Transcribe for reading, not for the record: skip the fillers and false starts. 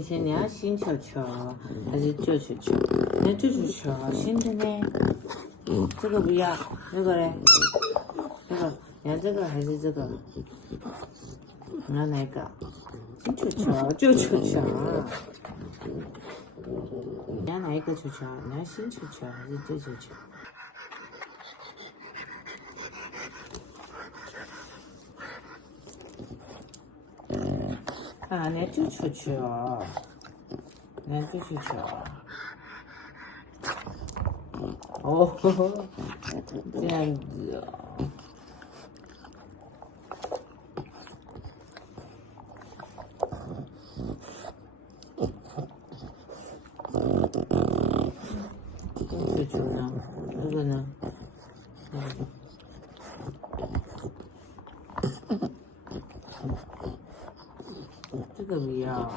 以前你要新球球还是旧球球？那旧球球新的呢？这个不要，那个嘞？这个，你要这个还是这个？你要哪个？新球球、旧球球啊？你要哪一个球球？你要新球球还是旧球球？啊，你要旧球球，你要旧球球。哦，这样子哦。球球呢？这个呢？这个不要。